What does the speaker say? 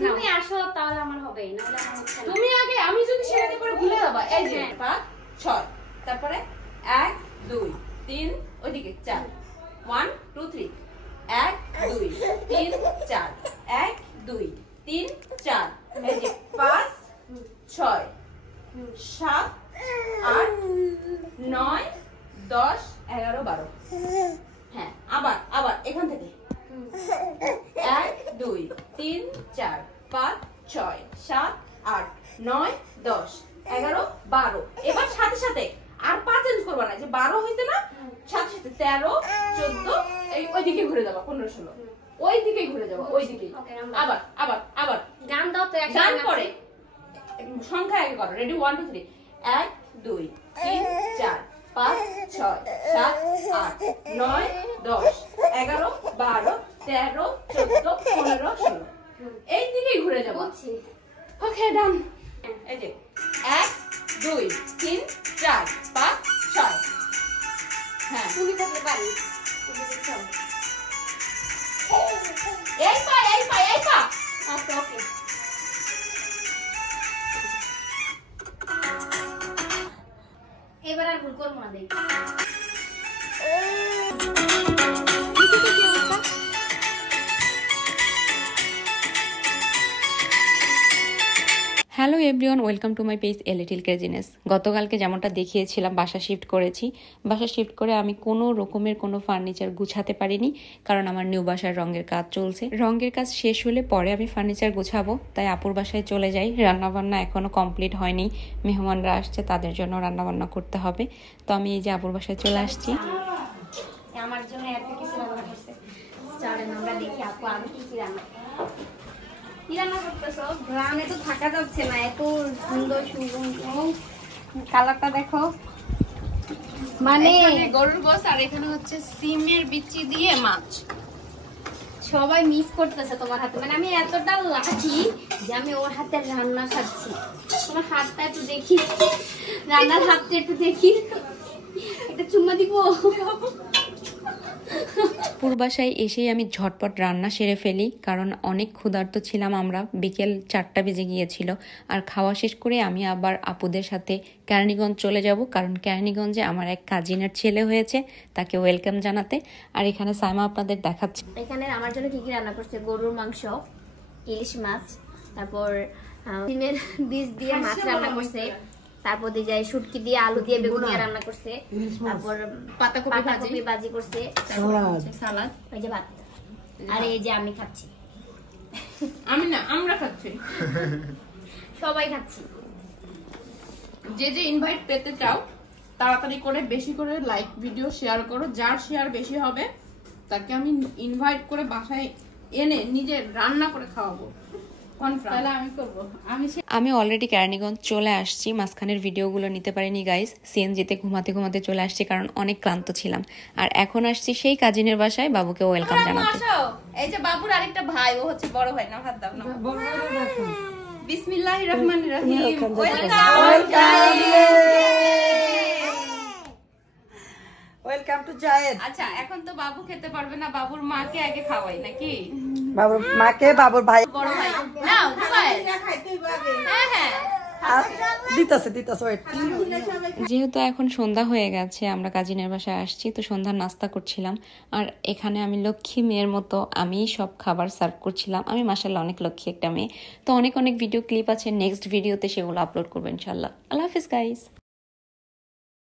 তুমি আসো তাহলে আমার হবে, নাহলে আমার হচ্ছে না। তুমি আগে, আমি যদি সেটাতে করে ভুলে যাবা। এই যে 5 6, তারপরে 1 2 3, ওইদিকে 4, 1 2 3, 1 2 3 4, 1 2 3 4, এই যে 5 6 7 8 9 10 11 12। হ্যাঁ, আবার আবার এখান থেকে 1 2 3 4 5 6 7 8 9 10 11 12। এবার সাথে সাথে আর 5 চেঞ্জ করবা না, যে 12 হইছে না, সাথে সাথে 13 14, এই ওইদিকে ঘুরে যাবা, 15 16, ওইদিকে ঘুরে যাবা, ওইদিকে। আবার আবার আবার গান দাও তো, গান পরে সংখ্যা আগে করো। রেডি 1 2 3, 1 2 3 4 5 6 7 8 9 10 11 12 13 14 15 16, এই দিকেই ঘুরে যাবো। ওকে, ডান। এই যে 1 2 3 4 5 6। হ্যাঁ, তুমি করতে পারি। এই পা এই পা এই পা। আচ্ছা, ওকে। এবার আর ভুল করবো না, দেখি। Hello everyone, welcome to my page a little craziness. গতকালকে যেমনটা দেখিয়েছিলাম, বাসা শিফট করেছি। বাসা শিফট করে আমি কোনো রকমের কোনো ফার্নিচার গুছাতে পারিনি, কারণ আমার নিউ বাসার রঙের কাজ চলছে। রঙের কাজ শেষ হলে পরে আমি ফার্নিচার গুছাবো, তাই আপুর বাসায় চলে যাই। রান্নাবান্না এখনও কমপ্লিট হয়নি, মেহমানরা আসছে, তাদের জন্য রান্নাবান্না করতে হবে। তো আমি এই যে আপুর বাসায় চলে আসছি। আমার জন্য এত কিছু রান্না করছে, চলেন আমরা দেখি আপু আমি কি কি রান্না করতেছো। গ্রামে তো থাকা যাচ্ছে না, এত সুন্দর সুন্দর কালারটা দেখো। মানে গরুর গোস, আর এখানে হচ্ছে সিমের বিচি দিয়ে মাছ। সবাই মিস করতেছে তোমার হাতে, মানে আমি এতটা লাকি যে আমি ওর হাতের রান্না খাচ্ছি। তোমার হাতটা একটু দেখি, রান্নার হাতটা একটু দেখি, একটা চুম্মা দিব। পূর্বাসায় এসেই আমি ঝটপট রান্না সেরে ফেলি, কারণ অনেক ক্ষুধার্ত ছিলাম আমরা। বিকেল 4টা বেজে গিয়েছিল। আর খাওয়া শেষ করে আমি আবার আপুদের সাথে কেরানীগঞ্জ চলে যাব, কারণ কেরানীগঞ্জে আমার এক কাজিনের ছেলে হয়েছে, তাকে ওয়েলকাম জানাতে। আর এখানে সাইমা আপনাদের দেখাচ্ছে। এখানে আমার জন্য কি কি রান্না করছে: গরুর মাংস, ইলিশ মাছ, তারপর ডিমের বীজ দিয়ে মাছ রান্না করছে, তারপর দিয়ে যায় শুটকি দিয়ে আলু দিয়ে বেগুন দিয়ে রান্না করছে, তারপর পাতাকপি ভাজি করছে, সালাদ, এই যে ভাত। আর এই যে আমি খাচ্ছি। আমি না, আমরা খাচ্ছি, সবাই খাচ্ছি। যে যে ইনভাইট পেতে চাও তাড়াতাড়ি করে বেশি করে লাইক ভিডিও শেয়ার করো। যার শেয়ার বেশি হবে তাকে আমি ইনভাইট করে বাসায় এনে নিজে রান্না করে খাওয়াবো। আমি অলরেডি কেরানীগঞ্জ চলে আসছি। মাঝখানের ভিডিওগুলো নিতে পারিনি গাইস, সিএনজিতে ঘুমাতে ঘুমাতে চলে আসছি, কারণ অনেক ক্লান্ত ছিলাম। আর এখন আসছি সেই কাজিনের বাসায় বাবুকে ওয়েলকাম জানাতে। এই যে বাবুর আরেকটা ভাই, ও হচ্ছে বড় ভাই। না, হাত দাও না। বিসমিল্লাহির রহমানির রহিম। ওয়েলকাম টু জায়েদ। আচ্ছা, এখন তো বাবু খেতে পারবে না, বাবুর মাকে আগে খাওয়াই নাকি? বাবুর মাকে, বাবুর ভাই, বড় ভাই নাও খাওয়াই। হ্যাঁ হ্যাঁ, দিতেছে ওয়েট। যেহেতু এখন সন্ধ্যা হয়ে গেছে, আমরা কাজিনের বাসায় আসছি, তো সন্ধ্যার নাস্তা করছিলাম। আর এখানে আমি লক্ষ্মী মেয়ের মতো আমি সব খাবার সার্ভ করছিলাম। আমি মাশাআল্লাহ অনেক লক্ষ্মী একটা মেয়ে। তো অনেক ভিডিও ক্লিপ আছে, নেক্সট ভিডিওতে সেগুলো আপলোড করবো ইনশাআল্লাহ। আল্লাহ হাফিজ গাইস।